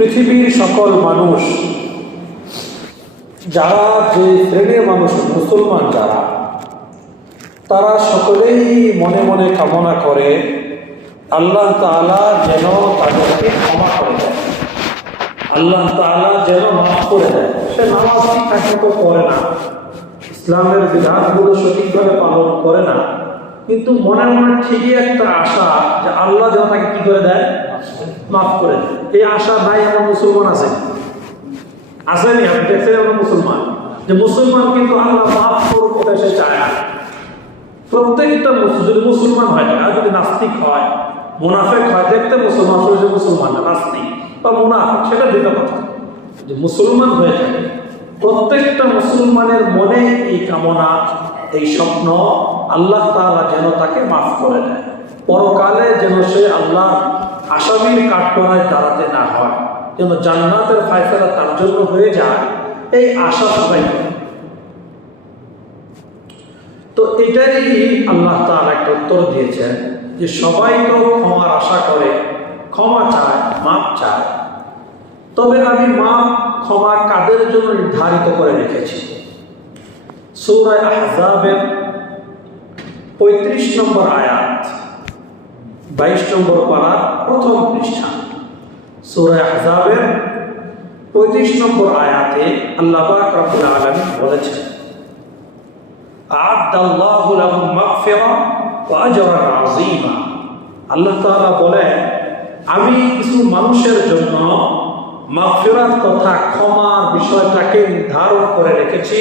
পৃথিবীর সকল মানুষ যারা যে শ্রেণীর মানুষ মুসলমান যারা, তারা সকলেই মনে মনে কামনা করে আল্লাহ তাআলা যেন তাদেরকে ক্ষমা করে দেয়, আল্লাহ তাআলা যেন মাফ করে দেয়। সে নামাজ ঠিকঠাক মতো করে না, ইসলামের বিধানগুলো সঠিকভাবে পালন করে না, কিন্তু মনে মনে ঠিকই একটা আশা যে আল্লাহ যেন তাকে কি করে দেয়, মাফ করে দেয়। এই আশা নাই এমন মুসলমান আছে? আসেনি? আপনি দেখছেন এমন মুসলমান যে মুসলমান কিন্তু আল্লাহ মাফ করুক এটা সে চায় না। প্রত্যেকটা যদি মুসলমান হয় না, আর যদি নাস্তিক হয়, মুনাফিক হয়, দেখতে মুসলমান আসলে মুসলমান না, নাস্তিক বা মুনাফিক সেটা দুটো কথা। যে মুসলমান হয়ে থাকে, প্রত্যেকটা মুসলমানের মনে এই কামনা, এই স্বপ্ন আল্লাহ তাআলা যেন তাকে মাফ করে দেয়, পরকালে যেন সে আল্লাহ আসামির কাঠগড়ায় দাঁড়াতে না হয়, যেন জান্নাতের ফায়সালা তার জন্য হয়ে যায়, এই আশা সবাই। তো এটাই আল্লাহ তাআলা একটা উত্তর দিয়েছেন যে সবাই তো ক্ষমার আশা করে, ক্ষমা চায়, মাপ চায়, তবে আমি মাপ ক্ষমা কাদের জন্য নির্ধারিত করে রেখেছি। সূরা আহজাবের 35 নম্বর আয়াত, 22 নম্বর পারা, প্রথম পৃষ্ঠা। সূরা আহজাবের 35 নম্বর আয়াতে আল্লাহ পাক রব্বুল আলামিন বলেছেন, আ'আদাল্লাহু লাহুম মাগফিরা ওয়া আজরান আযীমা। আল্লাহ তাআলা বলেন, আমি কিছু মানুষের জন্য মাগফিরাত তথা ক্ষমার বিষয়টাকে নির্ধারণ করে রেখেছি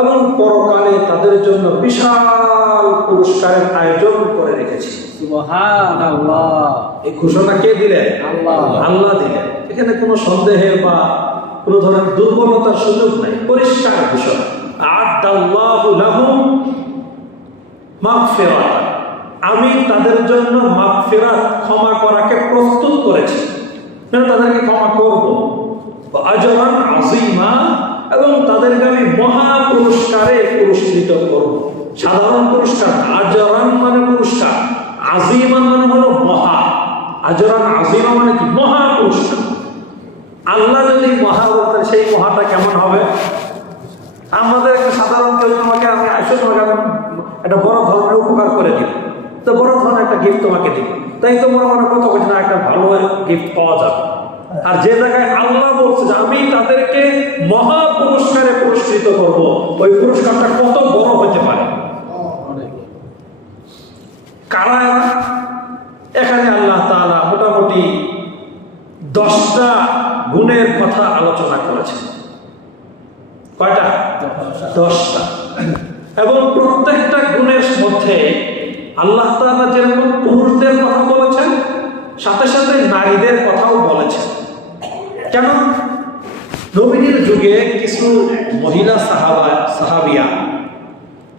এবং পরকালে তাদের জন্য বিশাল পুরস্কারের আয়োজন করে রেখেছি। সুবহানাল্লাহ। এই ঘোষণা কে দিলেন? আল্লাহ। আল্লাহ দিলেন। এখানে কোনো সন্দেহের বা কোনো ধরনের দুর্বলতার সুযোগ নাই, পরিষ্কার ঘোষণা। আ'আদাল্লাহু লাহুম মাগফিরাত, আমি তাদের জন্য মাগফিরাত ক্ষমা করাকে প্রস্তুত করেছি, তাদেরকে ক্ষমা করব। আজরান আযীমা, এবং তাদেরকে আমি মহা পুরস্কারে পুরস্কৃত করব। সাধারণ পুরস্কার, আজরান মানে পুরস্কার, আযীমা মানে হলো মহা। আজরান আযীমা মানে কি? মহা পুরস্কার। আল্লাহ যদি মহা বলতেন, সেই মহাটা কেমন হবে? আমাদের একটা সাধারণ কেউ তোমাকে আমি আসলে তোমাকে একটা বড় ধরনের উপকার করে দিব, তো বড় ধরনের একটা গিফট তোমাকে দিব, তাই তোমরা মনে কত কিছু না একটা ভালো গিফট পাওয়া যাবে। আর যে জায়গায় আল্লাহ বলছে যে আমি তাদেরকে মহা পুরস্কারে পুরস্কৃত করব, ওই পুরস্কারটা কত বড় হতে পারে? কারা? এখানে আল্লাহ তাআলা মোটামুটি 10টা গুণের কথা আলোচনা করেছেন। কয়টা? 10টা। এবং প্রত্যেকটা গুণের মধ্যে আল্লাহ তাআলা যেরকম পুরুষদের কথা বলেছেন, সাথে সাথে নারীদের কথাও বলেছেন। কেন? নবীর যুগে কিছু মহিলা সাহাবিয়া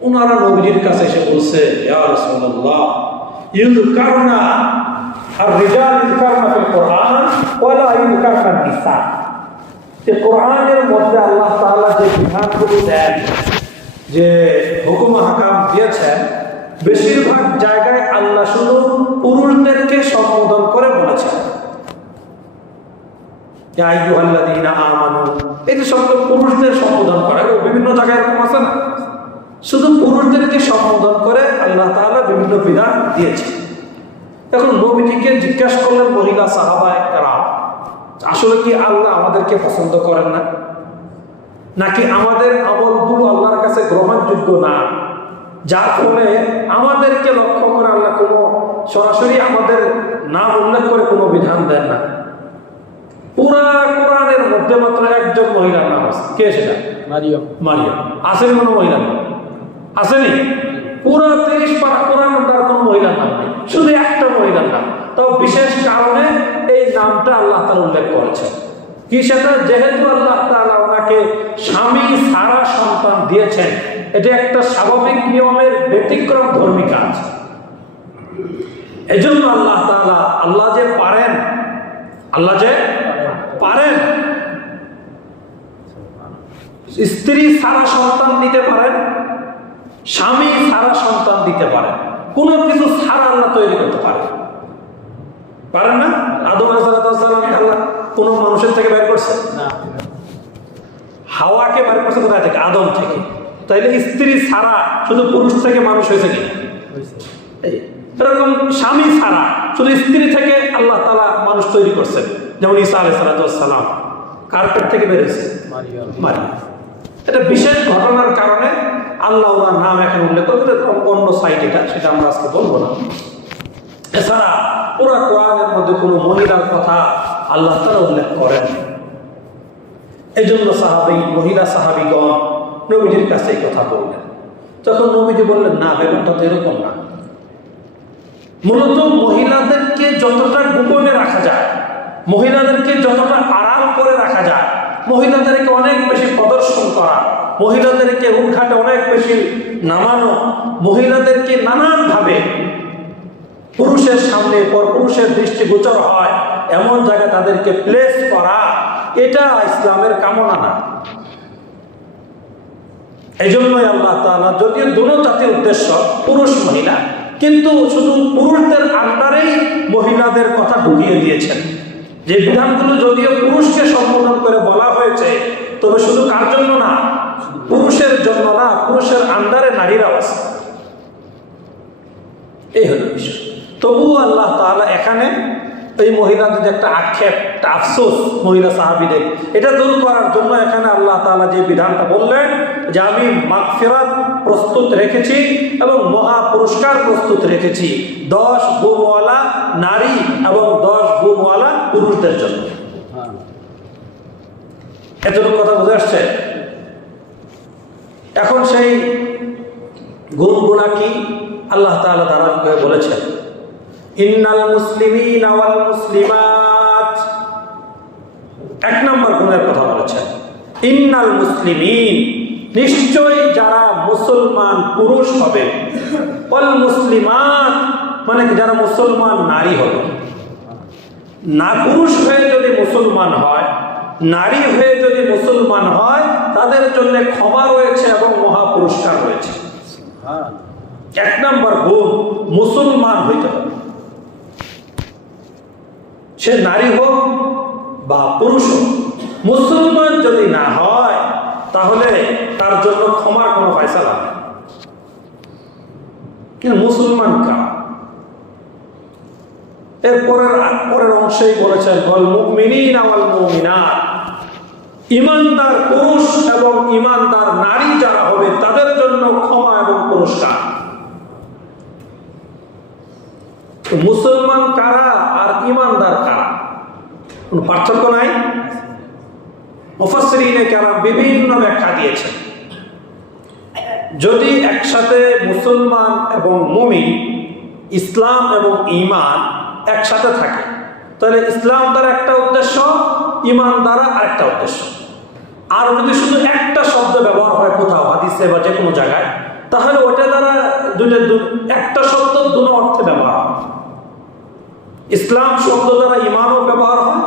ওনারা নবীর কাছে এসে বলছে, ইয়া রাসূলুল্লাহ, ইযকারনা আর-রিজাল ইযকারনা ফিল কুরআন ওয়া লা ইযকারনা নিসা। যে কোরআনের মধ্যে আল্লাহ তাআলা যে বিধানগুলো দেন, যে হুকুম হাকাম দিয়েছেন, বেশিরভাগ জায়গায় আল্লাহ শুধু পুরুষদেরকে সম্বোধন করে বলেছেন, ইয়া আইয়ুহাল্লাযীনা আমানু। এই যে শব্দ পুরুষদের সম্বোধন করে, বিভিন্ন জায়গায় এরকম আছে না? শুধু পুরুষদেরকে সম্বোধন করে আল্লাহ তাআলা বিভিন্ন বিধান দিয়েছেন। এখন নবীজিকে জিজ্ঞাসা করলেন মহিলা সাহাবায়ে কেরাম, আসলে কি আল্লাহ আমাদেরকে পছন্দ করেন না, নাকি আমাদের আমলগুলো আল্লাহর কাছে গ্রহণযোগ্য না, যার ফলে আমাদেরকে লক্ষ্য করে আল্লাহ কোনো সরাসরি আমাদের নাম উল্লেখ করে কোনো বিধান দেন না? পুরা কোরআনের মধ্যে মাত্র একজন মহিলার নাম আছে। কে সেটা? মারিয়াম। মারিয়াম। আসেনি কোনো মহিলার নাম? আসেনি? পুরা 30 পারা কোরআনের তার কোনো মহিলার নাম নেই, শুধু একটা মহিলার নাম। তাও বিশেষ কারণে এই নামটা আল্লাহ তাআলা উল্লেখ করেছেন। কি সেটা? যেহেতু আল্লাহ তাআলা ওনাকে স্বামী ছাড়া সন্তান দিয়েছেন, এটা একটা স্বাভাবিক নিয়মের ব্যতিক্রম ধর্মী কাজ। এজন্য আল্লাহ তাআলা, আল্লাহ যে পারেন, আল্লাহ যে পারেন স্ত্রী ছাড়া সন্তান দিতে পারেন, স্বামী ছাড়া সন্তান দিতে পারেন, কোনো কিছু ছাড়া আল্লাহ তৈরি করতে পারেন না? আদম আলাইহিস সালাম আল্লাহ কোনো মানুষের থেকে বের করছে? না। হাওয়াকে বের করছে কোথায় থেকে? আদম থেকে। তাইলে স্ত্রী ছাড়া শুধু পুরুষ থেকে মানুষ হয়েছে কিনা? এরকম স্বামী ছাড়া শুধু স্ত্রী থেকে আল্লাহ তাআলা মানুষ তৈরি করছেন। যেমন ঈসা আলাইহিস সালাম কার পেট থেকে বেরিয়েছে? মারিয়াম। এটা বিশেষ ঘটনার কারণে আল্লাহ ওনার নাম এখন উল্লেখ করবে, অন্য সাইট এটা, সেটা আমরা আজকে বলবো না। এছাড়া পুরো কোরআনের মধ্যে কোনো মহিলার কথা আল্লাহ তাআলা উল্লেখ করেন। এই জন্য মহিলা সাহাবীগণ নবীজির কাছে এই কথা বললেন। তখন নবীজি বললেন, না, ব্যাপারটা তো এরকম না। মূলত মহিলাদেরকে যতটা গোপনে রাখা যায়, মহিলাদেরকে যতটা আড়াল করে রাখা যায়, মহিলাদেরকে অনেক বেশি প্রদর্শন করা, মহিলাদেরকে উদ্ঘাটে অনেক বেশি নামানো, মহিলাদেরকে নানানভাবে পুরুষের সামনে পরপুরুষের দৃষ্টিগোচর হয় এমন জায়গায় তাদেরকে প্লেস করা, এটা ইসলামের কামনা না। এই জন্যই আল্লাহ তাআলা যদিও দুটো জাতির উদ্দেশ্য পুরুষ মহিলা, কিন্তু শুধু পুরুষদের আন্ডারেই মহিলাদের কথা ঢুকিয়ে দিয়েছেন। যে বিধানগুলো যদিও পুরুষকে সম্বোধন করে বলা হয়েছে, তবে শুধু কার জন্য না? পুরুষের জন্য না, পুরুষের আন্ডারে নারীরাও আছে। এই হলো বিষয়। তবুও আল্লাহ তাআলা এখানে এই মহিলাদের যে একটা আক্ষেপ, একটা আফসোস মহিলা সাহাবীদের, এটা দূর করার জন্য এখানে আল্লাহ তাআলা যে বিধানটা বললেন যে আমি মাগফিরাত প্রস্তুত রেখেছি এবং মহা পুরস্কার প্রস্তুত রেখেছি 10 গুণওয়ালা নারী এবং 10 গুণওয়ালা পুরুষদের জন্য। এতটুকু কথা বুঝে আসছে? এখন সেই গুণগুলা কি আল্লাহ তাআলা ধারাবাহিকভাবে বলেছেন, ইন্নাল মুসলিমিনা ওয়াল মুসলিমাত। 1 নম্বর গুণের কথা বলেছেন, ইন্নাল মুসলিমিন, নিশ্চয়ই যারা মুসলমান পুরুষ হবে, ওয়াল মুসলিমাত মানে যারা মুসলমান নারী হবে। না, পুরুষ হয়ে যদি মুসলমান হয়, নারী হয়ে যদি মুসলমান হয়, তাদের জন্য ক্ষমা রয়েছে এবং মহা পুরস্কার রয়েছে। 1 নম্বর গুণ, মুসলমান হইতে হবে। সে নারী হোক বা পুরুষ হোক, মুসলমান যদি না হয় তাহলে তার জন্য ক্ষমার কোনো ফয়সালা নেই। কিন্তু মুসলমান কারা? এর পরের অংশেই বলেছেন, ওয়াল মুমিনিনা ওয়াল মুমিনাত, ঈমানদার পুরুষ এবং ঈমানদার নারী যারা হবে তাদের জন্য ক্ষমা এবং পুরস্কার। মুসলমান কারা আর ঈমানদার কারা, কোনো পার্থক্য নাই? মুফাসসিরিনে কেরাম বিভিন্ন ব্যাখ্যা দিয়েছেন। যদি একসাথে মুসলমান এবং মুমিন, ইসলাম এবং ঈমান একসাথে থাকে, তাহলে ইসলাম দ্বারা একটা উদ্দেশ্য, ঈমান দ্বারা আরেকটা উদ্দেশ্য। আর যদি শুধু একটা শব্দ ব্যবহার হয় কোথাও হাদিসে বা যে কোনো জায়গায়, তাহলে ওটা দ্বারা একটা শব্দ দুটো অর্থে ব্যবহার হয়। ইসলাম শব্দ দ্বারা ঈমানও ব্যবহার হয়,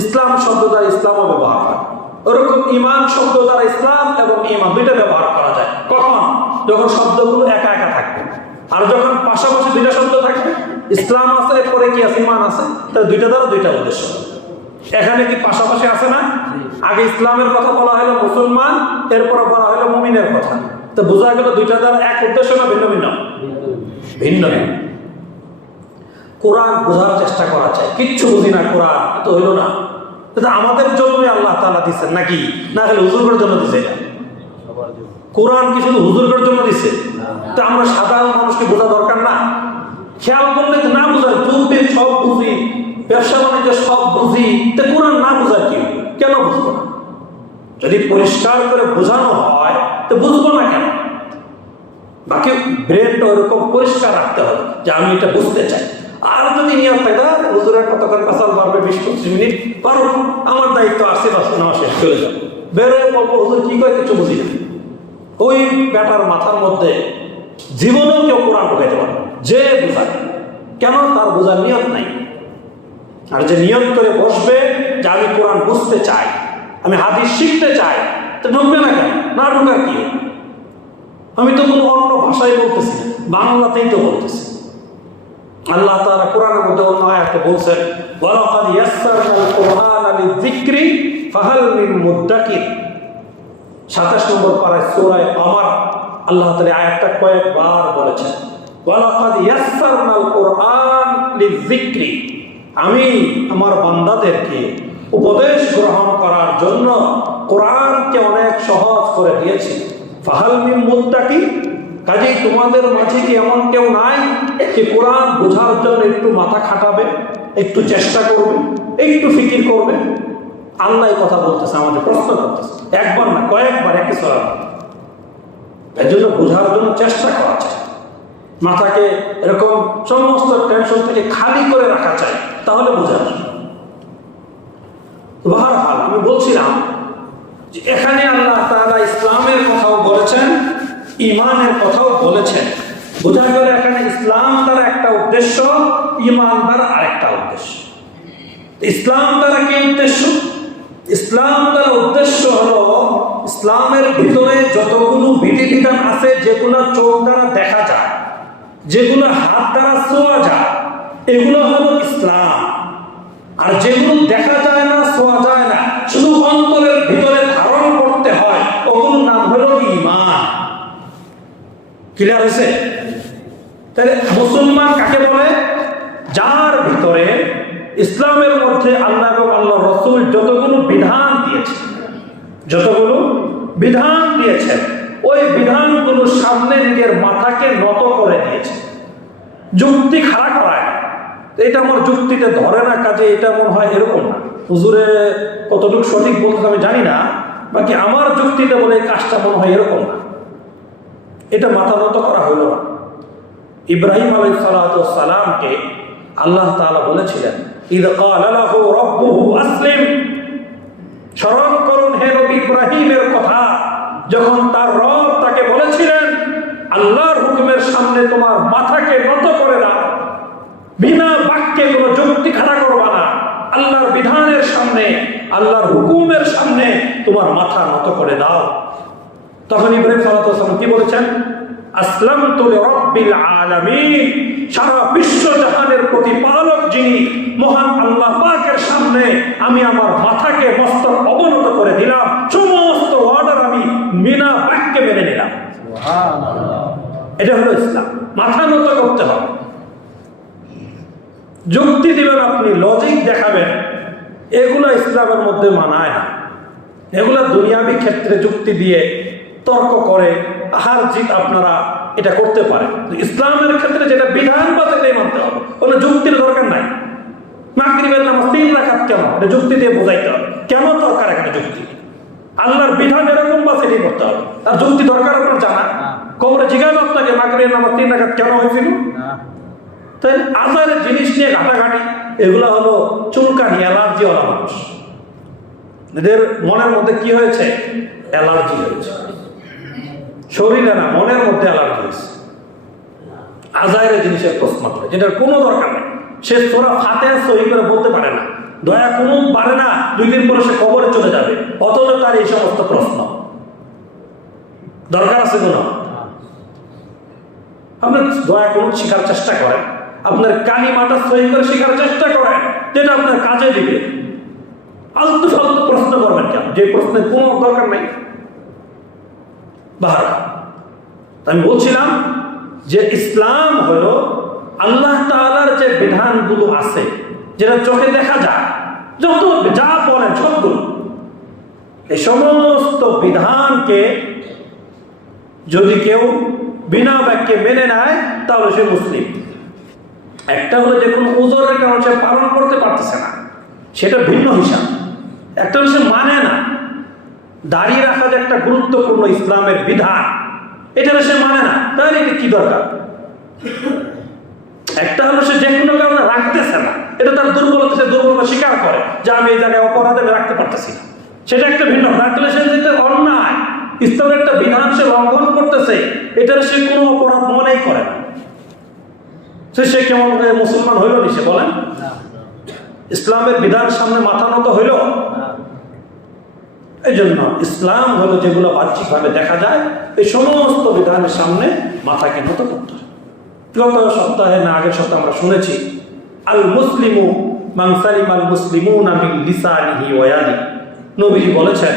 ইসলাম শব্দ দ্বারা ইসলামও ব্যবহার হয়। ওরকম ঈমান শব্দ দ্বারা ইসলাম এবং ঈমান দুইটা ব্যবহার করা যায়। কখন? যখন শব্দগুলো একা একা থাকবে। আর যখন পাশাপাশি দুইটা শব্দ থাকবে, ইসলাম আছে এরপরে কি আছে? ঈমান আছে, তাহলে দুইটা দ্বারা দুইটা উদ্দেশ্য। এখানে কি পাশাপাশি আছে না? আগে ইসলামের কথা বলা হলো মুসলমান, এরপরে বলা হলো মুমিনের কথা। তো বোঝা গেল দুইটা দ্বারা এক উদ্দেশ্য না ভিন্ন ভিন্ন? ভিন্ন ভিন্ন। কোরআন বোঝার চেষ্টা করা চাই। কিচ্ছু বুঝি না কোরআন, তো হইল না। আমাদের জন্যই আল্লাহ তাআলা দিচ্ছেন নাকি? না খালি হুজুরদের জন্য দিচ্ছে? কোরআন কি শুধু হুজুরদের জন্য দিচ্ছে? তা আমরা সাধারণ মানুষকে বোঝা দরকার না? খেয়াল করলে না বোঝার চলবে সব বুঝি, ব্যবসা বাণিজ্য সব বুঝি, তা কোরআন না বোঝার কি? কেন বুঝবো না? যদি পরিষ্কার করে বোঝানো হয় তো বুঝবো না কেন? বাকি ব্রেনটা ওরকম পরিষ্কার রাখতে হবে যে আমি এটা বুঝতে চাই। আর যদি নিয়ত থাকে হুজুরের কতক্ষণ কাঁচাল মারবে 20-25 মিনিট পারো, আমার দায়িত্ব আসছে, আমার শেষ চলে যাবে, বেরোয় বলবো হুজুর কি করে কিছু বুঝি না। ওই ব্যাটার মাথার মধ্যে জীবনেও কেউ কোরআন ঢোকাইতে পারবে যে বোঝায়। কেন? তার বোঝার নিয়ত নাই। আর যে নিয়ত করে বসবে যে আমি কোরআন বুঝতে চাই, আমি হাদিস শিখতে চাই, তো ঢুকবে না কেন? না ঢোকার কি? আমি তো কোনো অন্য ভাষায় বলতেছি, বাংলাতেই তো বলতেছি। আল্লাহ তাআলা কোরআনের মধ্যে অন্য আয়াতে বলছেন ওয়ালাকাদ ইয়াসসারনাল কুরআনা লিযিকরি ফাহাল মিন মুদ্দাকির। 27 নম্বর পারায় সূরা কমর আল্লাহ তাআলা আয়াতটা কয়েকবার বলেছেন ওয়ালাকাদ ইয়াসসারনাল কুরআন লিযিকরি। আমি আমার বান্দাদেরকে উপদেশ গ্রহণ করার জন্য কোরআনকে অনেক সহজ করে দিয়েছি। ফাহাল মিন মুদ্দাকির, কাজেই তোমাদের মাঝে কি এমন কেউ নাই যে কোরআন বোঝার জন্য একটু মাথা খাটাবে, একটু চেষ্টা করবে, একটু ফিকির করবে? আল্লাহ কথা বলতেছে, আমাদের প্রশ্ন করতেছে, একবার না কয়েকবার, একই সূরা। এর জন্য বোঝার জন্য চেষ্টা করা চাই, মাথাকে এরকম সমস্ত টেনশন থেকে খালি করে রাখা চাই, তাহলে বোঝা আসবে। বহরহাল আমি বলছিলাম যে এখানে আল্লাহ তাআলা ইসলামের কথাও বলেছেন, ঈমানের কথাও বলেছেন। বোঝা গেল এখানে ইসলাম দ্বারা একটা উদ্দেশ্য, ঈমান দ্বারা আরেকটা উদ্দেশ্য। ইসলাম দ্বারা কি উদ্দেশ্য? ইসলাম দ্বারা উদ্দেশ্য হলো ইসলামের ভিতরে যতগুলো বিধিবিধান আছে যেগুলো চোখ দ্বারা দেখা যায়, যেগুলো হাত দ্বারা ছোঁয়া যায়, এগুলো হলো ইসলাম। আর যেগুলো দেখা যায় না, ছোঁয়া যায় না, শুধু অন্তরের ভিতরে ধারণ করতে হয়, ওগুলোর নাম হলো ঈমান। ক্লিয়ার হয়েছে? তাহলে মুসলমান কাকে বলে? যার ভিতরে ইসলামের মধ্যে আল্লাহ এবং আল্লাহর রাসূল যতগুলো বিধান দিয়েছেন ওই বিধানগুলোর সামনে নিজের মাথাকে নত করে দিয়েছে, যুক্তি খাড়া করায় না। এটা আমার যুক্তিতে ধরে না, কাজে এটা মনে হয় এরকম না। হুজুরে কতটুকু সঠিক বলতে আমি জানি না, বাকি আমার যুক্তিতে বলে এই কাজটা মনে হয় এরকম না, এটা মাথা নত করা হইল না। ইব্রাহিম আলাইহিস সালাতু ওয়াস সালামকে আল্লাহ তাআলা বলেছিলেন ইদ ক্বালা লাহু রাব্বুহু আসলিম। স্মরণ করুন হে নবী ইব্রাহিমের কথা, যখন তার রব তাকে বলেছিলেন আল্লাহর হুকুমের সামনে তোমার মাথাকে নত করে দাও, বিনা বাক্যে কোনো যুক্তি খাড়া করবা না, আল্লাহর বিধানের সামনে, আল্লাহর হুকুমের সামনে তোমার মাথা নত করে দাও। তখন ইব্রাহিম সাল্লাল্লাহু আলাইহি ওয়াসাল্লাম কি বলেছেন? আসলামতু লিরাব্বিল আলামিন। সারা বিশ্ব জাহানের প্রতিপালক যিনি মহান আল্লাহ পাকের সামনে আমি আমার মাথাকে মস্তক অবনত করে দিলাম, সমস্ত অর্ডার আমি বিনা বাক্যে মেনে নিলাম। সুবহানাল্লাহ। এটা হলো ইসলাম। মাথা নত করতে হবে। যুক্তি দিবেন আপনি, লজিক দেখাবেন, এগুলো ইসলামের মধ্যে মানায় না। এগুলো দুনিয়াবি ক্ষেত্রে যুক্তি দিয়ে তর্ক করে হার জিত আপনারা এটা করতে পারেন। ইসলামের ক্ষেত্রে যেটা বিধান বা সেটাই মানতে হবে, কোনো যুক্তির দরকার নাই। মাগরিবের নামাজ 3 রাকাত কেন, এটা যুক্তি দিয়ে বোঝাইতে হবে। কেন দরকার এখানে যুক্তি? আল্লাহর বিধান এরকম বা সেটাই করতে হবে, তার যুক্তি দরকার আপনার জানা। কবরে জিজ্ঞাসা আপনাকে মাগরিবের নামাজ 3 রাকাত কেন হয়েছিল? তাই আজারের জিনিস নিয়ে ঘাটাঘাটি, এগুলো হলো চুলকানি, অ্যালার্জি ওলা মানুষ। এদের মনের মধ্যে কি হয়েছে? অ্যালার্জি হয়েছে। শরীরে না, মনের মধ্যে অ্যালার্জি হয়েছে। আজারের জিনিসের প্রশ্ন করে, যেটার কোনো দরকার নেই। সে সূরা ফাতিহা সহি করে বলতে পারে না, দয়া কোনো পারে না, 2 দিন পরে সে কবরে চলে যাবে, অথচ তার এই সমস্ত প্রশ্ন দরকার আছে কোনো? আপনি দয়া কোনো শেখার চেষ্টা করেন, আপনার কালিমাটা সহি করে শেখার চেষ্টা করেন, যেটা আপনার কাজে দিবে। আলতু ফালতু প্রশ্ন করবেন কেন, যে প্রশ্নের কোনো দরকার নেই। বাহার আমি বলছিলাম যে ইসলাম হলো আল্লাহ তাআলার যে বিধানগুলো আছে, যেটা চোখে দেখা যায়, যত যা বলেন সবগুলো, এই সমস্ত বিধানকে যদি কেউ বিনা বাক্যে মেনে নেয় তাহলে সে মুসলিম। একটা হলো যে কোনো ওজরের কারণে সে পালন করতে পারতেছে না, সেটা ভিন্ন হিসাব। একটা হলো সে মানে না, দাঁড়িয়ে রাখা যে একটা গুরুত্বপূর্ণ ইসলামের বিধান, এটা সে মানে না, তাহলে এটা কি দরকার? একটা হলো সে যে কোনো কারণে রাখতেছে না, এটা তার দুর্বলতা, সে দুর্বলতা স্বীকার করে যে আমি এই জায়গায় অপরাধে রাখতে পারতেছি না, সেটা একটা ভিন্ন। রাখলে সে যেটা অন্যায়, ইসলামের একটা বিধান সে লঙ্ঘন করতেছে, এটার সে কোনো অপরাধ মনেই করে না। সে কেমন মুসলমান হইল নি? সে বলেন ইসলামের বিধান সামনে মাথা নত হইল? এই জন্য ইসলাম হলো যেগুলো বাহ্যিকভাবে দেখা যায়, এই সমস্ত বিধানের সামনে মাথাকে নত করতে হয়। গত সপ্তাহে না আগের সপ্তাহে আমরা শুনেছি আল মুসলিমু মান সালিম আল মুসলিমুনা মিন লিসানিহি ওয়া ইয়াদিহি। নবীজি বলেছেন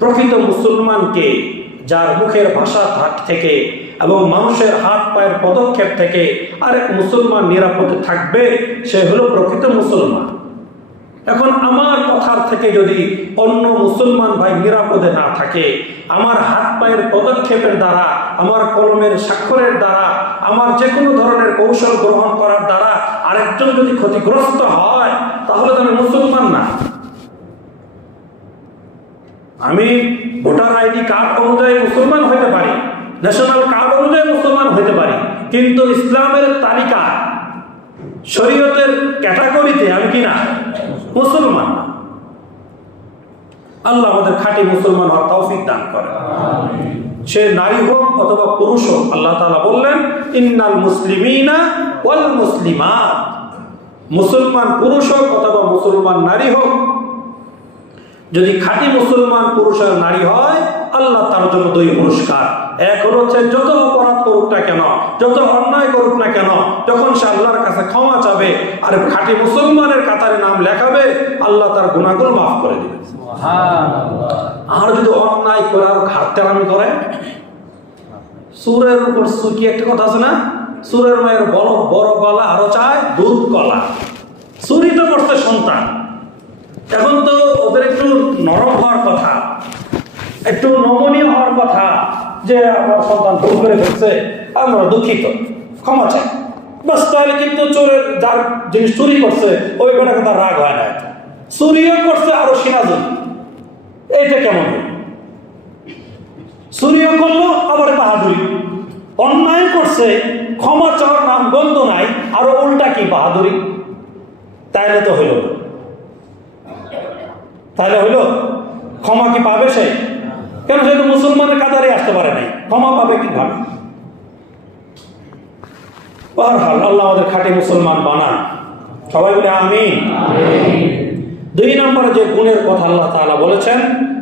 প্রকৃত মুসলমানকে যার মুখের ভাষা থেকে এবং মানুষের হাত পায়ের পদক্ষেপ থেকে আরেক মুসলমান নিরাপদে থাকবে, সে হলো প্রকৃত মুসলমান। এখন আমার কথার থেকে যদি অন্য মুসলমান ভাই নিরাপদে না থাকে, আমার হাত পায়ের পদক্ষেপের দ্বারা, আমার কলমের স্বাক্ষরের দ্বারা, আমার যে কোনো ধরনের কৌশল গ্রহণ করার দ্বারা আরেকজন যদি ক্ষতিগ্রস্ত হয়, তাহলে তো আমি মুসলমান না। আমি ভোটার আইডি কার্ড অনুযায়ী মুসলমান হতে পারি, ন্যাশনাল কার্ড অনুযায়ী মুসলমান হতে পারি, কিন্তু ইসলামের তালিকা শরীয়তের ক্যাটাগরিতে আমি কি না মুসলমান না। আল্লাহ আমাদের খাঁটি মুসলমান হওয়ার তৌফিক দান করে। সে নারী হোক অথবা পুরুষ হোক, আল্লাহ তাআলা বললেন ইন্নাল মুসলিমিনা ওয়াল মুসলিমাত, মুসলমান পুরুষ হোক অথবা মুসলমান নারী হোক, যদি খাঁটি মুসলমান পুরুষ আর নারী হয়, আল্লাহ তার জন্য দুই পুরস্কার। এক হচ্ছে যত অপরাধ করুক না কেন, যত অন্যায় করুক না কেন, যখন সে আল্লাহর কাছে ক্ষমা চাবে আর খাঁটি মুসলমানের কাতারে নাম লেখাবে, আল্লাহ তার গুনাহগুলো মাফ করে দিবে। আর যদি অন্যায় করে আর ঘাটতেরামি করে, সুরের উপর সুকি একটা কথা আছে না, সুরের মায়ের বড় বড় গলা আরো চায় দুধ কলা। চুরি তো করছে সন্তান, এখন তো ওদের একটু নরম হওয়ার কথা, একটু নমনীয় হওয়ার কথা, যে আমার সন্তান ভুল করে ফেলছে, আমরা দুঃখিত, ক্ষমা চাই, বাস। তাহলে কিন্তু চোরের যার জিনিস চুরি করছে ওই বেটাকে তার রাগ হয় না, চুরিও করছে আরো সিনাজুল, এইটা কেমন? চুরিও করলো আবার বাহাদুরি, অন্যায় করছে ক্ষমা চাওয়ার নাম গন্ধ নাই, আরো উল্টা কি বাহাদুরি? তাইলে তো হইল না, তাহলে হইল ক্ষমা কি পাবে সে? কেন? সে তো মুসলমানের কাতারে আসতে পারে নাই, ক্ষমা পাবে কিভাবে? আল্লাহ আমাদের খাঁটি মুসলমান বানান, সবাই বলে আমিন। দুই নম্বরে যে গুণের কথা আল্লাহ তাআলা বলেছেন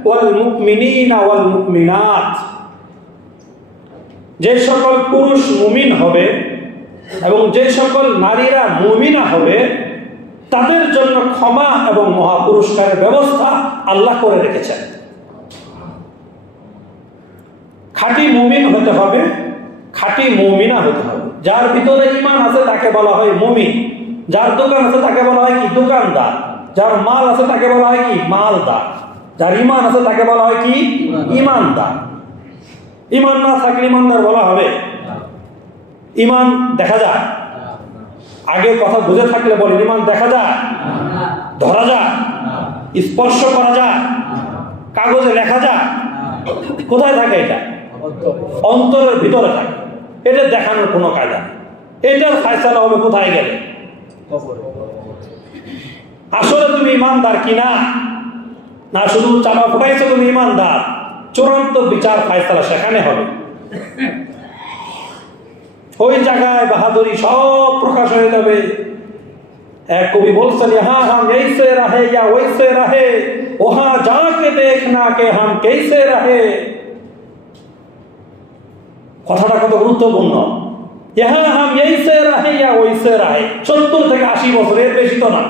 ওয়াল মুমিনিনা ওয়াল মুমিনাত, যে সকল পুরুষ মুমিন হবে এবং যে সকল নারীরা মুমিনা হবে, তাদের জন্য ক্ষমা এবং মহাপুরস্কারের ব্যবস্থা আল্লাহ করে রেখেছেন। খাঁটি মুমিন হতে হবে, খাঁটি মুমিনা হতে হবে। যার ভিতরে ঈমান আছে তাকে বলা হয় মুমিন, যার দোকান আছে তাকে বলা হয় কি দোকানদার, যার মাল আছে তাকে বলা হয় কি মালদার, যার ঈমান আছে তাকে বলা হয় কি ঈমানদার। ঈমান না থাকলে ঈমানদার বলা হবে? ঈমান দেখা যায়? আগে কথা বুঝে থাকলে বলেন, ঈমান দেখা যায়, ধরা যায়, স্পর্শ করা যায়, কাগজে লেখা যায়? কোথায় থাকে এটা? অন্তরের ভিতরে থাকে। এটা দেখানোর কোনো কায়দা নেই, এটার ফায়সালা হবে কোথায় গেলে। আসলে তুমি ইমানদার কিনা, না শুধু চাপা ফুটাইছো তুমি ইমানদার, চূড়ান্ত বিচার ফায়সালা সেখানে হবে। ওই জায়গায় বাহাদুরি সব প্রকাশ হয়ে যাবে। এক কবি বলছেন হ্যাঁ হাম এইসে রাহে ইয়া ওইসে রাহে, ওহা যাকে দেখনা কে হাম কেসে রাহে। কথাটা কত গুরুত্বপূর্ণ। হ্যাঁ হাম এইসে রাহে ইয়া ওইসে রাহে, 70 থেকে 80 বছর, এর বেশি তো না,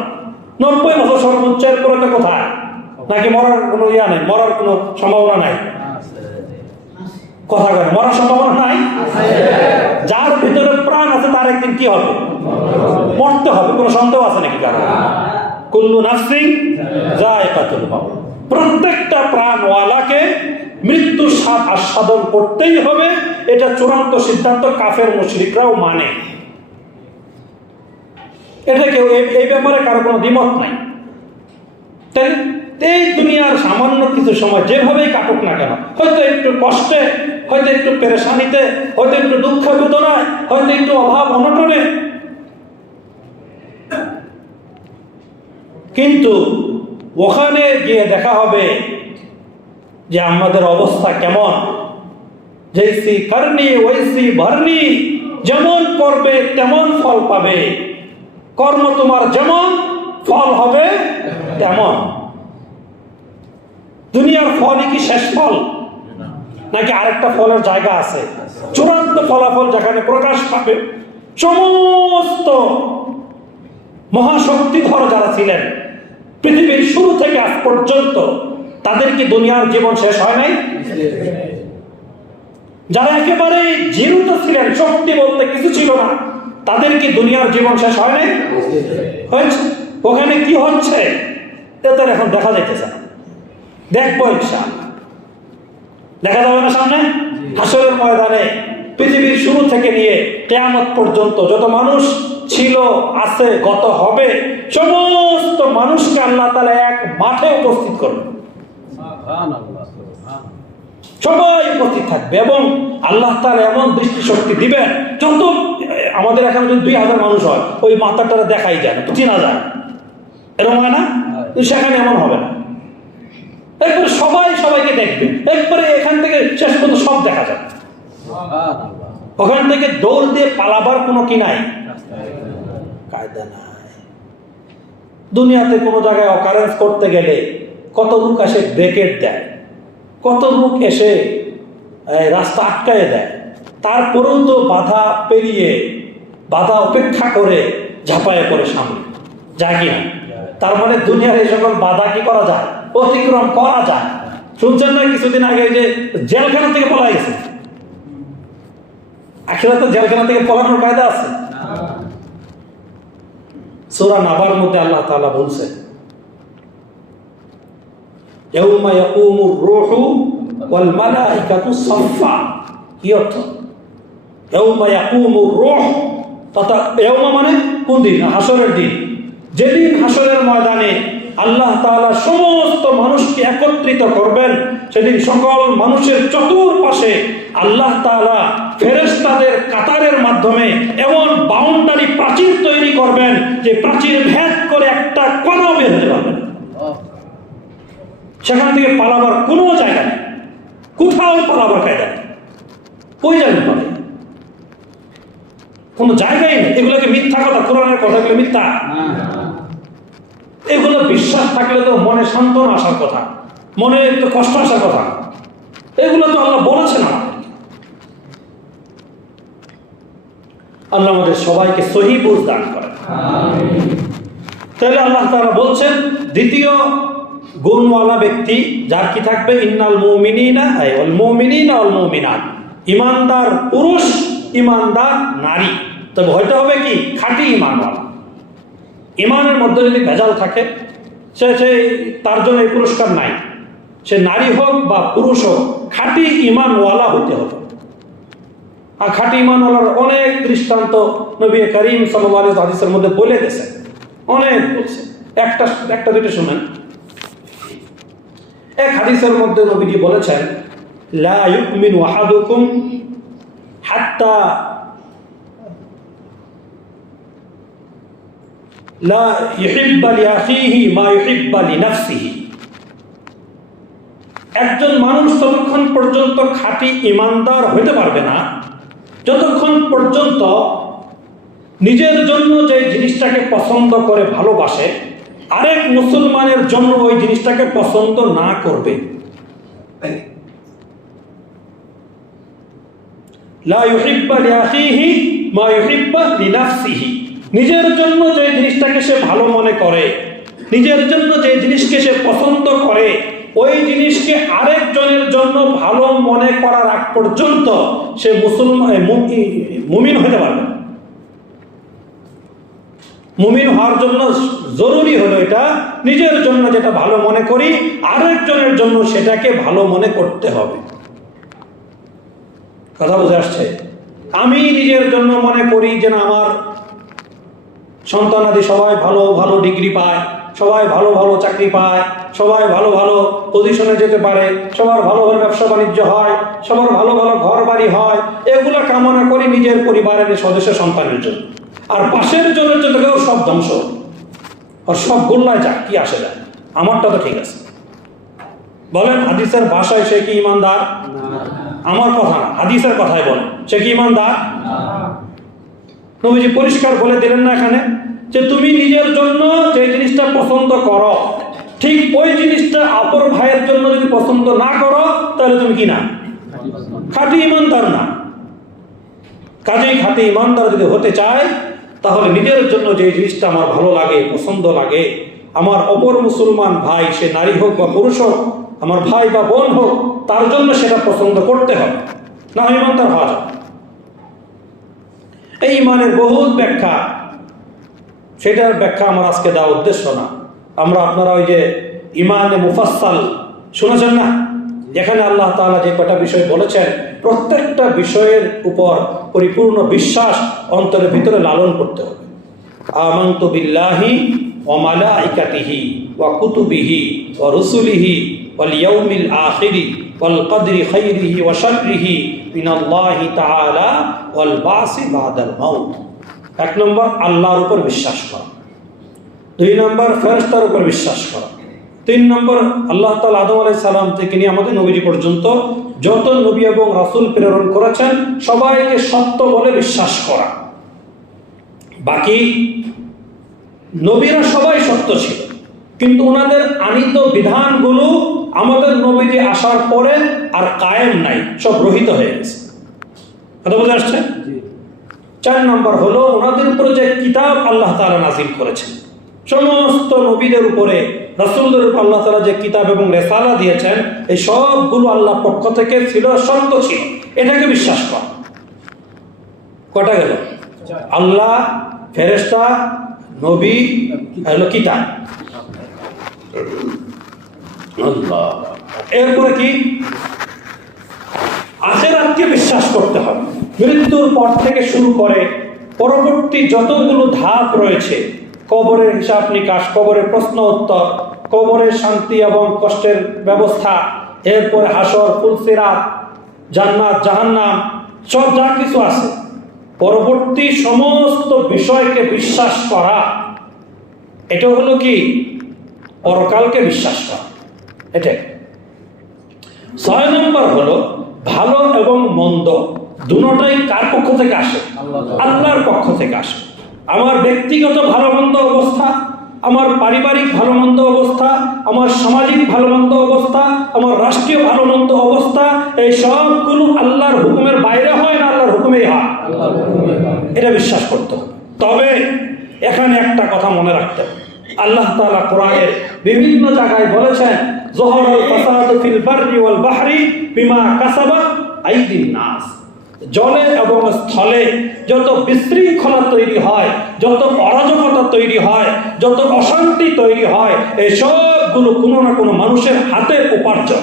90 বছর সর্বোচ্চ। এর পরে কোথায়? নাকি মরার কোনো ইয়া নেই, মরার কোনো সম্ভাবনা নাই? কথা বলে মরার সম্ভাবনা নাই? যার ভিতরে প্রাণ আছে তার একদিন কি হবে? মরতে হবে, কোনো সন্দেহ আছে নাকি? কারণ কুল্লু নাফসিন যায়কাতুল মাউত, প্রত্যেকটা প্রাণওয়ালাকে মৃত্যুর স্বাদ আস্বাদন করতেই হবে। এটা চূড়ান্ত সিদ্ধান্ত, কাফের মুশরিকরাও মানে। এটা কেউ এই ব্যাপারে কারো কোনো দ্বিমত নাই। তাই এই দুনিয়ার সামান্য কিছু সময় যেভাবেই কাটুক না কেন, হয়তো একটু কষ্টে, হয়তো একটু পেরেশানিতে, হয়তো একটু দুঃখ বেদনায়, হয়তো একটু অভাব অনটনে, কিন্তু ওখানে গিয়ে দেখা হবে যে আমাদের অবস্থা কেমন। যেইসি করনি ওইসি ভরনি, যেমন করবে তেমন ফল পাবে, কর্ম তোমার যেমন ফল হবে তেমন। দুনিয়ার ফলই কি শেষ ফল, নাকি আরেকটা ফলের জায়গা আছে? চূড়ান্ত ফলাফল যেখানে প্রকাশ পাবে সমস্ত মহাশক্তিধর যারা ছিলেন পৃথিবীর শুরু থেকে আজ পর্যন্ত, তাদের কি দুনিয়ার জীবন শেষ হয় নাই? যারা একেবারে জীবিত ছিলেন, শক্তি বলতে কিছু ছিল না, তাদের কি দুনিয়ার জীবন শেষ হয় নাই? হয়েছে। ওখানে কি হচ্ছে এটা এখন দেখা যাইতেছে না। দেখবো ইনশাআল্লাহ, দেখা যাবে না সামনে হাসরের ময়দানে। পৃথিবীর শুরু থেকে নিয়ে কিয়ামত পর্যন্ত যত মানুষ ছিল, আছে, গত হবে, সমস্ত মানুষকে আল্লাহ তাআলা এক মাঠে উপস্থিত করবে। সবাই উপস্থিত থাকবে এবং আল্লাহ তাআলা এমন দৃষ্টিশক্তি দিবেন, যত আমাদের এখানে যদি 2000 মানুষ হয়, ওই মাথাটা দেখাই যায় না, চেনা যায়, এরকম হয় না? সেখানে এমন হবে না, একবারে সবাই সবাইকে দেখবে, একবারে এখান থেকে শেষ পর্যন্ত সব দেখা যাবে। ওখান থেকে দৌড় দিয়ে পালাবার কোনো কি নাই, কায়দা নাই। দুনিয়াতে কোনো জায়গায় অকারেন্স করতে গেলে কত লোক এসে ব্রেকেট দেয়, কত লোক এসে রাস্তা আটকায় দেয়, তারপরেও তো বাধা পেরিয়ে, বাধা উপেক্ষা করে ঝাঁপায় পড়ে সামনে যায় কি না? তার মানে দুনিয়ার এই সকল বাধা কি করা যায়? অতিক্রম করা যায়। শুনছেন না কিছুদিন আগে যে জেলখানা থেকে পলাই গেছে? আখিরাতে জেলখানা থেকে পলানোর কায়দা আছে? সূরা নাবার মধ্যে আল্লাহ তাআলা বলছেন, ইয়াউমা ইয়াকুমুর রূহু ওয়াল মালাইকাতু সাফফা। কি অর্থ? ইয়াউমা ইয়াকুমুর রূহ, তথা ইয়াউমা মানে কোন দিন? হাসরের দিন। যেদিন হাসরের ময়দানে আল্লাহ তাআলা সমস্ত মানুষকে একত্রিত করবেন, সেদিন সকল মানুষের চতুর্পাশে আল্লাহ তাআলা ফেরেশতাদের কাতারের মাধ্যমে এমন বাউন্ডারি প্রাচীর তৈরি করবেন যে প্রাচীর ভেদ করে একটা কণা বের হতে পারবে না। সেখান থেকে পালাবার কোনো জায়গা নেই, কোথাও পালাবার কায়দা নেই। কই যাবেন পাবে? কোনো জায়গায় নেই। এগুলোকে মিথ্যা কথা, কোরআনের কথাগুলো মিথ্যা। এগুলো বিশ্বাস থাকলে তো মনে সান্ত্বনা আসার কথা, মনে একটু কষ্ট আসার কথা। এগুলো তো আল্লাহ বলেছেন না। আল্লাহ আমাদের সবাইকে সহি বুঝ দান করেন। তাহলে আল্লাহ তাআলা বলছেন, দ্বিতীয় গুণওয়ালা ব্যক্তি যার কি থাকবে? ইন্নাল মুমিনিনা ওয়াল মুমিনিনা ওয়াল মুমিনাত, ঈমানদার পুরুষ, ঈমানদার নারী। তবে হইতে হবে কি? খাঁটি ঈমানওয়ালা। ঈমানের মধ্যে যদি ভেজাল থাকে, সে তার জন্য এই পুরস্কার নাই। সে নারী হোক বা পুরুষ হোক, খাঁটি ঈমানওয়ালা হইতে হবে। আর খাঁটি ঈমানওয়ালার অনেক দৃষ্টান্ত নবী করিম সাল্লাল্লাহু আলাইহি হাদিসের মধ্যে বলে গেছেন, অনেক বলছেন। একটা দুটো শুনেন। এক হাদিসের মধ্যে নবীজি বলেছেন, লা ইউমিনু আহাদুকুম হাত্তা লা ইউহিব্বা লিআখিহি মা ইউহিব্বা লিনাফসিহি। একজন মানুষ ততক্ষণ পর্যন্ত খাঁটি ঈমানদার হইতে পারবে না, যতক্ষণ পর্যন্ত নিজের জন্য যে জিনিসটাকে পছন্দ করে ভালোবাসে, আরেক মুসলমানের জন্য ওই জিনিসটাকে পছন্দ না করবে। লা ইউহিব্বা লিআখিহি মা ইউহিব্বা লিনাফসিহি। নিজের জন্য যে জিনিসটাকে সে ভালো মনে করে, নিজের জন্য যে জিনিসকে সে পছন্দ করে, ওই জিনিসকে আরেকজনের জন্য ভালো মনে করার আগ পর্যন্ত সে মুমিন হতে পারবে না। মুমিন হওয়ার জন্য জরুরি হলো এটা, নিজের জন্য যেটা ভালো মনে করি, আরেকজনের জন্য সেটাকে ভালো মনে করতে হবে। কথা বুঝে আসছে? আমি নিজের জন্য মনে করি যে না, আমার সন্তানাদি সবাই ভালো ভালো ডিগ্রি পায়, সবাই ভালো ভালো চাকরি পায়, সবাই ভালো ভালো পজিশনে যেতে পারে, সবার ভালো ভালো ব্যবসা বাণিজ্য হয়, সবার ভালো ভালো ঘর বাড়ি হয়, এগুলো কামনা করি নিজের পরিবারের সদস্য সন্তানের জন্য। আর পাশের জনের জন্য কেউ সব ধ্বংস, আর সব গোল্লায় যাক, কি আসে যায়, আমারটা তো ঠিক আছে। বলেন হাদিসের ভাষায় সে কি ঈমানদার? আমার কথা না, হাদিসের কথাই বলেন, সে কি ঈমানদার? নবীজি পরিষ্কার বলে দিলেন না এখানে যে তুমি নিজের জন্য যে জিনিসটা পছন্দ করো, ঠিক ওই জিনিসটা অপর ভাইয়ের জন্য যদি পছন্দ না করো, তাহলে তুমি কি না? খাঁটি ঈমানদার না। কাজেই খাঁটি ইমানদার যদি হতে চায়, তাহলে নিজের জন্য যে জিনিসটা আমার ভালো লাগে, পছন্দ লাগে, আমার অপর মুসলমান ভাই, সে নারী হোক বা পুরুষ হোক, আমার ভাই বা বোন হোক, তার জন্য সেটা পছন্দ করতে হবে, না ইমানদার হওয়া যাবে। এই ইমানের বহুত ব্যাখ্যা, সেটার ব্যাখ্যা আমার আজকে দেওয়ার উদ্দেশ্য না। আপনারা ওই যে ইমানে মুফাসসাল শুনেছেন না, যেখানে আল্লাহ তাআলা যে কটা বিষয় বলেছেন, প্রত্যেকটা বিষয়ের উপর পরিপূর্ণ বিশ্বাস অন্তরের ভিতরে লালন করতে হবে। আমানতু বিল্লাহি ওয়া মালাইকাতিহি ওয়া কুতুবিহি ওয়া রুসুলিহি ওয়াল ইয়াউমিল আখিরি ওয়াল কদরি খাইরিহি ওয়া শাররিহি মিনাল্লাহি তাআলা ওয়াল বাসি বাদাল মাউত। 1 নম্বর আল্লাহর উপর বিশ্বাস করা, 2 নম্বর ফেরেশতার উপর বিশ্বাস করা, 3 নম্বর আল্লাহ তাআলা আদম আলাইহিস সালাম থেকে নিয়ে আমাদের নবীজি পর্যন্ত যত নবী এবং রাসূল প্রেরণ করেছেন সবাইকে সত্য বলে বিশ্বাস করা। বাকি নবীরা সবাই সত্য ছিল, কিন্তু ওনাদের আনিত বিধানগুলো আমাদের নবীজি আসার পরে আর কায়েম নাই, সব রহিত হয়ে গেছে। কথা বুঝে আসছে? 4 নম্বর হলো ওনাদের উপরে যে কিতাব আল্লাহ তাআলা নাযিল করেছেন, সমস্ত নবীদের উপরে, রাসূলদের উপর আল্লাহ তাআলা যে কিতাব এবং রিসালা দিয়েছেন, এই সবগুলো আল্লাহর পক্ষ থেকে ছিল, সত্য ছিল, এটাকে বিশ্বাস করা। কটা গেল? আল্লাহ, ফেরেশতা, নবী, হলো কিতাব। আল্লাহ, এরপরে কি? আখিরাতকে বিশ্বাস করতে হবে। মৃত্যুর পর থেকে শুরু করে পরবর্তী যতগুলো ধাপ রয়েছে, কবরের হিসাব নিকাশ, কবরের প্রশ্ন উত্তর, কবরের শান্তি এবং কষ্টের ব্যবস্থা, এরপরে হাসর, ফুলসিরাত, জান্নাত, জাহান্নাম, সব যা কিছু আছে, পরবর্তী সমস্ত বিষয়কে বিশ্বাস করা, এটা হলো কি? পরকালকে বিশ্বাস করা। এটাই 6 নম্বর হলো ভালো এবং মন্দ দুটোটাই কার পক্ষ থেকে আসে? আল্লাহর পক্ষ থেকে আসে। আমার ব্যক্তিগত ভালো মন্দ অবস্থা, আমার পারিবারিক ভালো মন্দ অবস্থা, আমার সামাজিক ভালো মন্দ অবস্থা, আমার রাষ্ট্রীয় ভালো মন্দ অবস্থা, এই সবগুলো আল্লাহর হুকুমের বাইরে হয় না আল্লাহর হুকুমেই হয়, এটা বিশ্বাস করতে হবে। তবে এখানে একটা কথা মনে রাখতে হবে, আল্লাহ তাআলা কোরআনের বিভিন্ন জায়গায় বলেছেন, যহরাল ফাসাদু ফিল বাররি ওয়াল বাহরি বিমা কাসাবাত আইদিন নাস। জলে এবং স্থলে যত বিশৃঙ্খলা তৈরি হয়, যত অরাজকতা তৈরি হয়, যত অশান্তি তৈরি হয়, এই সবগুলো কোনো না কোনো মানুষের হাতের উপার্জন,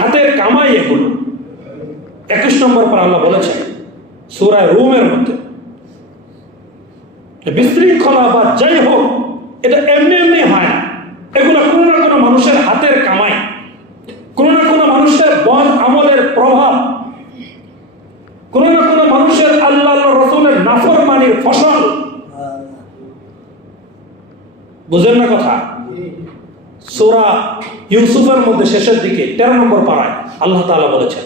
হাতের কামাই এগুলো। 21 নম্বর পর আল্লাহ বলেছেন সূরা রুমের মধ্যে, বিশৃঙ্খলা বা যাই হোক, এটা এমনি এমনি হয় না, এগুলো কোনো না কোনো মানুষের হাতের কামাই, কোনো না কোনো মানুষের বদ আমলের প্রভাব, কোনো না কোনো মানুষের আল্লাহ রাসূলের নাফরমানির ফসল। বুঝেন না কথা? সূরা ইউসুফের মধ্যে শেষের দিকে 13 নম্বর পারায় আল্লাহ তাআলা বলেছেন,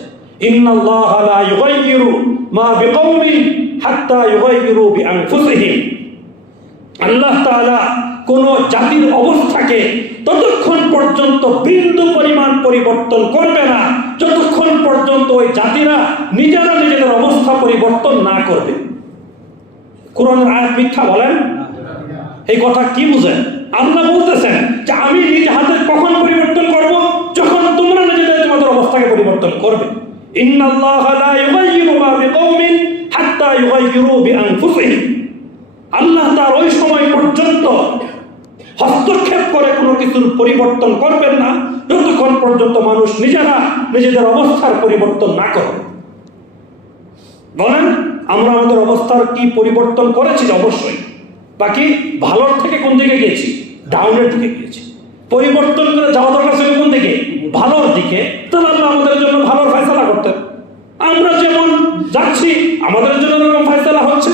ইন্নাল্লাহা লা ইউগাইয়িরু মা বিকওমিন হাত্তা ইউগাইয়িরু বিআনফুসিহিম। আল্লাহ তাআলা কোন জাতির অবস্থাকে ততক্ষণ পর্যন্ত বিন্দু পরিমাণ পরিবর্তন করবে না যতক্ষণ পর্যন্ত ওই জাতিরা নিজেরা নিজেদের অবস্থা পরিবর্তন না করবে। কোরআনের আয়াত মিথ্যা বলেন? এই কথা কি বুঝেন? আল্লাহ বলতেছেন যে আমি নিজ হাতে কখন পরিবর্তন করব? যখন তোমরা নিজেদের তোমাদের অবস্থাকে পরিবর্তন করবে। ইন্নাল্লাহা লা ইউগাইয়িরু মা বিকওমিন হাত্তা ইউগাইয়িরু বিআনফুসিহিম। আল্লাহ তার ওই সময় পর্যন্ত হস্তক্ষেপ করে কোনো কিছুর পরিবর্তন করবেন না যতক্ষণ পর্যন্ত মানুষ নিজেরা নিজেদের অবস্থার পরিবর্তন না করে। বলেন, আমরা আমাদের অবস্থার কি পরিবর্তন করেছি? অবশ্যই। বাকি ভালোর থেকে কোন দিকে গিয়েছি? ডাউনের দিকে গিয়েছি। পরিবর্তন করে যাওয়া দরকার ছিল কোন দিকে? ভালোর দিকে। তাহলে আল্লাহ আমাদের জন্য ভালোর ফয়সালা করতেন। আমরা যেমন যাচ্ছি আমাদের জন্য এরকম ফয়সালা হচ্ছে।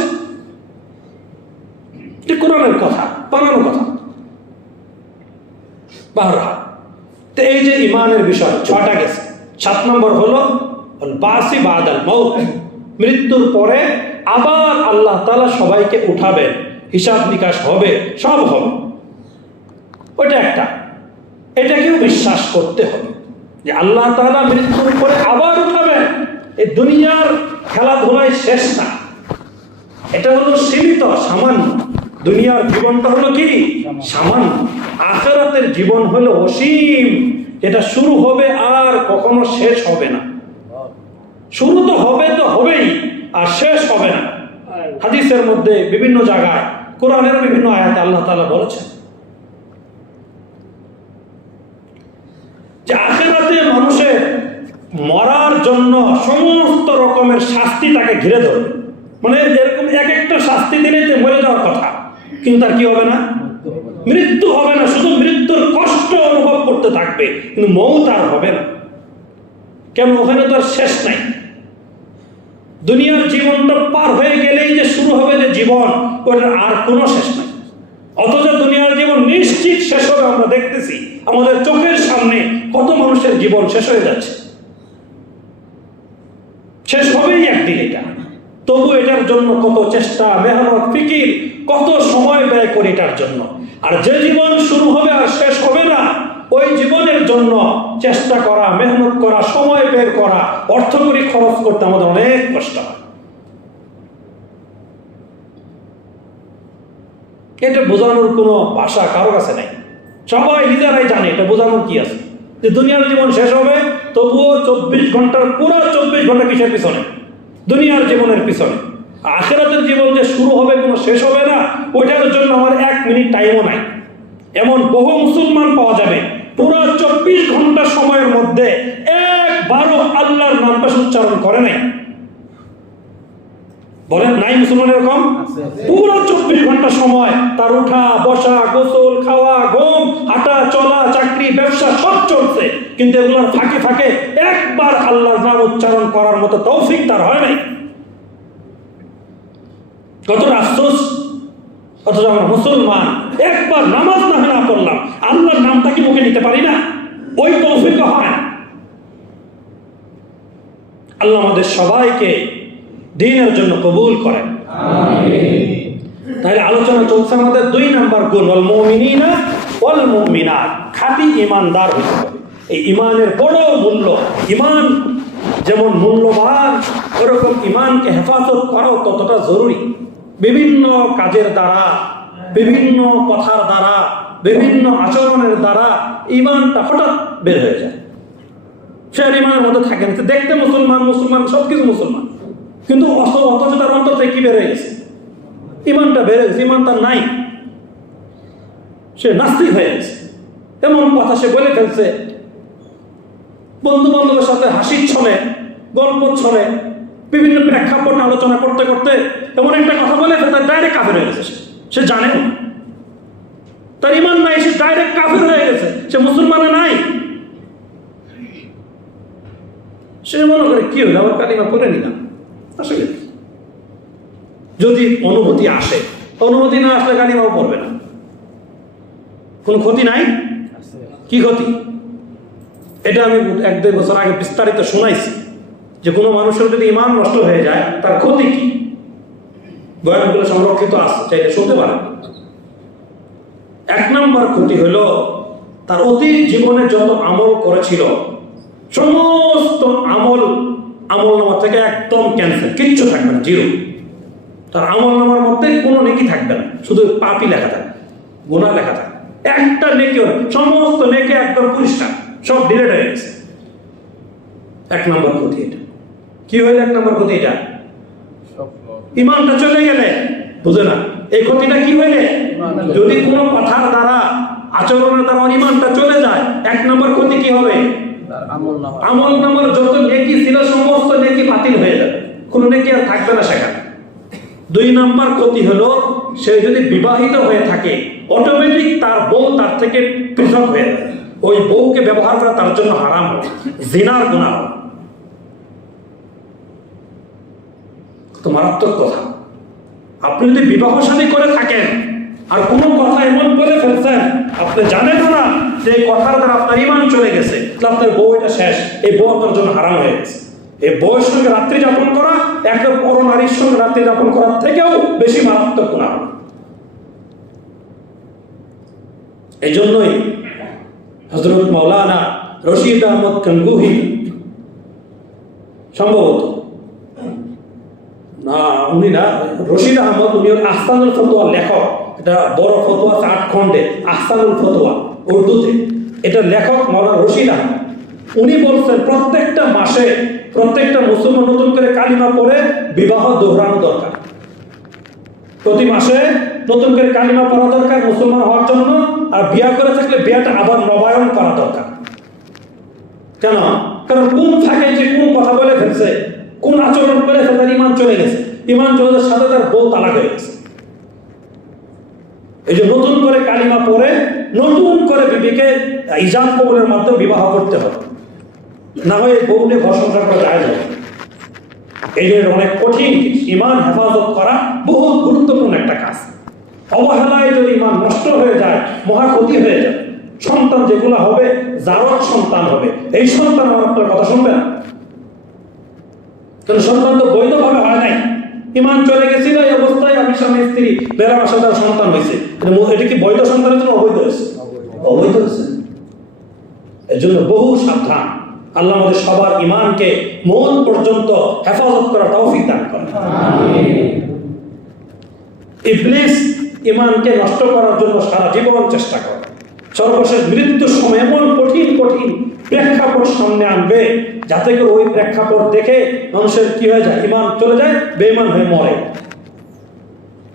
কোরআনের কথা, বানানোর কথা। তো এই যে ইমানের বিষয় 6টা গেছে। 7 নম্বর হলো বাসি বাদাল মাউত, মৃত্যুর পরে আবার আল্লাহ তাআলা সবাইকে উঠাবেন, হিসাব নিকাশ হবে, সব হবে। ওইটা একটা, এটাকেও বিশ্বাস করতে হবে যে আল্লাহ তাআলা মৃত্যুর পরে আবার উঠাবেন, এই দুনিয়ার খেলাধুলায় শেষ না, এটা হলো সীমিত, সামান্য। দুনিয়ার জীবনটা হলো কি সামান্য, আখিরাতের জীবন হলো অসীম, এটা শুরু হবে আর কখনো শেষ হবে না। শুরু তো হবেই আর শেষ হবে না। হাদিসের মধ্যে বিভিন্ন জায়গায়, কোরআনের বিভিন্ন আয়াতে আল্লাহ তাআলা বলেছেন যে আখিরাতে মানুষের মরার জন্য সমস্ত রকমের শাস্তি তাকে ঘিরে ধরবে। মানে এরকম এক একটা শাস্তি দিলে মরে যাওয়ার কথা, কিন্তু তার কি হবে না? মৃত্যু হবে না, শুধু মৃত্যুর কষ্ট অনুভব করতে থাকবে, কিন্তু মৌত আর হবে না। কেন? ওখানে তো আর শেষ নাই। দুনিয়ার জীবনটা পার হয়ে গেলেই যে শুরু হবে যে জীবন, ওটার আর কোনো শেষ নাই। অথচ দুনিয়ার জীবন নিশ্চিত শেষ হবে। আমরা দেখতেছি আমাদের চোখের সামনে কত মানুষের জীবন শেষ হয়ে যাচ্ছে। শেষ হবেই একদিন এটা, তবু এটার জন্য কত চেষ্টা, মেহনত, ফিকির, কত সময় ব্যয় করি এটার জন্য। আর যে জীবন শুরু হবে আর শেষ হবে না, ওই জীবনের জন্য চেষ্টা করা, মেহনত করা, সময় বের করা, অর্থকরী খরচ করতে আমাদের অনেক কষ্ট হয়। এটা বোঝানোর কোনো ভাষা কারো কাছে নাই, সবাই নিজেরাই জানে এটা বোঝানোর কি আছে। যে দুনিয়ার জীবন শেষ হবে, তবুও 24 ঘন্টার পুরো 24 ঘন্টা কিসের পিছনে? দুনিয়ার জীবনের পিছনে। আখিরাতের জীবন যে শুরু হবে কোনো শেষ হবে না, ওইটার জন্য আমার 1 মিনিট টাইমও নাই। এমন বহু মুসলমান পাওয়া যাবে পুরো 24 ঘন্টা সময়ের মধ্যে একবারও আল্লাহর নামটা উচ্চারণ করে নাই। বলেন নাই মুসলমান এরকম? পুরো 24 ঘন্টা সময় তার উঠা, বসা, গোসল, খাওয়া, ঘুম, হাঁটা, চলা, চাকরি, ব্যবসা সব চলছে, কিন্তু এগুলোর ফাঁকে ফাঁকে একবার আল্লাহর নাম উচ্চারণ করার মতো তৌফিক তার হয় নাই। কতটা আফসোস! অথচ আমরা মুসলমান, একবার নামাজ না পড়লাম, আল্লাহর নামটা কি মুখে নিতে পারি না? ওই তৌফিক হয় না। আল্লাহ আমাদের সবাইকে দ্বীনের জন্য কবুল করেন। তাহলে আলোচনা চলছে আমাদের 2 নাম্বার গুণ, ওয়াল মুমিনিনা ওয়াল মুমিনাত, খাঁটি ঈমানদার হতে হবে। এই ঈমানের বড় মূল্য। ঈমান যেমন মূল্যবান, ওরকম ঈমানকে হেফাজত করাও ততটা জরুরি। বিভিন্ন কাজের দ্বারা, বিভিন্ন কথার দ্বারা, বিভিন্ন আচরণের দ্বারা ঈমানটা হঠাৎ বের হয়ে যায়। সে ঈমানের মধ্যে থাকে না, দেখতে মুসলমান মুসলমান সবকিছু মুসলমান, কিন্তু অথচ তার অন্তর থেকে কি বের হয়ে গেছে? ঈমানটা বেড়ে গেছে, ঈমান তার নাই, সে নাস্তিক হয়ে গেছে। এমন কথা সে বলে ফেলছে, বন্ধু বান্ধবের সাথে হাসির ছলে, গল্প ছলে, বিভিন্ন প্রেক্ষাপট আলোচনা করতে করতে এমন একটা কথা বলে ফেলতে ডাইরেক্ট কাফের হয়ে গেছে। সে জানে না, তার ঈমান নাই, সে ডাইরেক্ট কাফের হয়ে গেছে, সে মুসলমানে নাই। সে মনে করে কি হলো, আবার কালিমা পড়ে নিলাম। আসলে যদি অনুভূতি আসে, অনুভূতি না আসলে কালিমাও পড়বে না। কোন ক্ষতি নাই? কি ক্ষতি? এটা আমি 1-2 বছর আগে বিস্তারিত শোনাইছি যে কোনো মানুষের যদি ঈমান নষ্ট হয়ে যায় তার ক্ষতি কি। বয়ানগুলো সংরক্ষিত আছে, চাইলে শুনতে পারেন। 1 নম্বর ক্ষতি হলো তার অতীত জীবনে যত আমল করেছিল সমস্ত আমলনামা থেকে একদম ক্যান্সেল, কিচ্ছু থাকবে না, জিরো। তার আমলনামার মধ্যে কোনো নেকি থাকবে না, শুধু পাপই লেখা থাকবে, গুনাহ লেখা থাকবে। একটা নেকি, সমস্ত নেকি একদম পরিষ্কার, সব ডিলিট হয়ে গেছে। 1 নম্বর ক্ষতি এটা। কি হইল 1 নম্বর ক্ষতি? এটা ঈমানটা চলে গেলে, বুঝে না এই ক্ষতিটা কি হইলে? যদি কোনো কথার দ্বারা, আচরণের দ্বারা ঈমানটা চলে যায়, 1 নম্বর ক্ষতি কি হবে? আমলনামার যত নেকি ছিল সমস্ত নেকি বাতিল হয়ে যাবে, কোনো নেকি আর থাকবে না সেখানে। 2 নম্বর ক্ষতি হলো সে যদি বিবাহিত হয়ে থাকে, অটোমেটিক তার বউ তার থেকে পৃথক হয়ে যায়, ওই বউকে ব্যবহার করা তার জন্য হারাম হবে, জিনার গুনাহ হবে। তো মারাত্মক কথা। আপনি যদি বিবাহ শাদী করে থাকেন আর কোনো কথা এমন বলে ফেলছেন, আপনি জানেন না যে এই কথার দ্বারা আপনার ঈমান চলে গেছে, আপনার বউ এটা শেষ, এই বউ আপনার জন্য হারাম হয়ে গেছে। এই বউয়ের সঙ্গে রাত্রি যাপন করা একটা পর নারীর সঙ্গে রাত্রি যাপন করার থেকেও বেশি মারাত্মক গুনাহ। এই জন্যই হযরত মাওলানা রশিদ আহমদ গঙ্গুহি সম্ভবত না, উনি না, রশিদ আহমদ, উনি আহসানুল ফতোয়া লেখক। এটা বড় ফতোয়া 8 খণ্ডে, আহসানুল ফতোয়া উর্দুতে। এটা লেখক মাওলানা রশিদ আহমদ। উনি বলছেন প্রত্যেকটা মাসে প্রত্যেকটা মুসলমান নতুন করে কালিমা পড়ে বিবাহ দোহরানো দরকার। প্রতি মাসে নতুন করে কালিমা পড়া দরকার মুসলমান হওয়ার জন্য। আর বিয়া করে থাকলে বিয়াটা আবার নবায়ন করা দরকার। কেন? কারণ কোন থাকে যে কোন কথা বলে ফেলছে, কোন আচরণ করে তার ইমান চলে গেছে, ইমান চলে যাওয়ার সাথে তার বউ তালাক হয়ে গেছে। এই যে নতুন করে কালিমা পড়ে নতুন করে বিবিকে ইজাব কবুলের মাধ্যমে বিবাহ করতে হবে, না হয় বউ নিয়ে ঘর সংসার করা যায় না। এই জন্য অনেক কঠিন, ইমান হেফাজত করা বহু গুরুত্বপূর্ণ একটা কাজ। অবহেলায় যদি ইমান নষ্ট হয়ে যায়, মহা ক্ষতি হয়ে যায়। সন্তান যেগুলো হবে জারজ সন্তান হবে, এই সন্তান আমার আপনার কথা শুনবে না। কারণ সন্তান তো বৈধভাবে হয় নাই, ইমান চলে গেছিল, এই অবস্থায় আমি স্বামী স্ত্রী বেড়া মাসে তার সন্তান হয়েছে। এটা কি বৈধ সন্তানের জন্য অবৈধ হয়েছে? অবৈধ হয়েছে। এর জন্য বহু সাবধান। আল্লাহ আমাদের সবার ইমানকে মন পর্যন্ত হেফাজত করা তৌফিক দান করেন। ইবলিস ইমানকে নষ্ট করার জন্য সারা জীবন চেষ্টা করে। সর্বশেষ মৃত্যুর সময় এমন কঠিন কঠিন প্রেক্ষাপট সামনে আনবে যাতে করে ওই প্রেক্ষাপট দেখে মানুষের কি হয়ে যায়, ইমান চলে যায়, বেঈমান হয়ে মরে।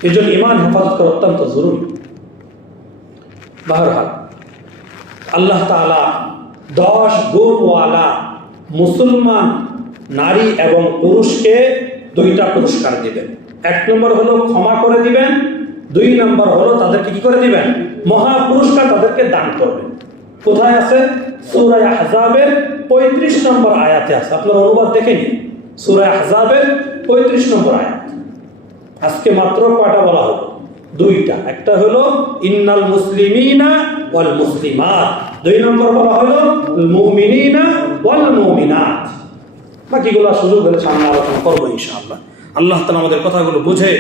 এই জন্য ইমান হেফাজত করা অত্যন্ত জরুরি। বাহরহাল আল্লাহ তাআলা 10 গুণওয়ালা মুসলমান নারী এবং পুরুষকে 2টা পুরস্কার দিবেন। 1 নম্বর হলো ক্ষমা করে দিবেন, 2 নম্বর হলো তাদেরকে কি করে দিবেন, মহা পুরস্কার তাদেরকে দান করবেন। কোথায় আছে? সূরা আহজাবের 35 নম্বর আয়াতে আছে। আপনারা অনুবাদ দেখে নিন। সূরা আহজাবের 35 নম্বর আয়াত। আজকে মাত্র কয়টা বলা হলো? 2টা। একটা হলো ইন্নাল মুসলিমিনা ওয়াল মুসলিমাত, 2 নম্বর বলা হলো মুমিনিনা ওয়াল মুমিনাত। বাকিগুলো সুযোগ হলে সামনে আলোচনা করবো ইনশাআল্লাহ। আল্লাহ তাআলা আমাদের কথাগুলো বুঝে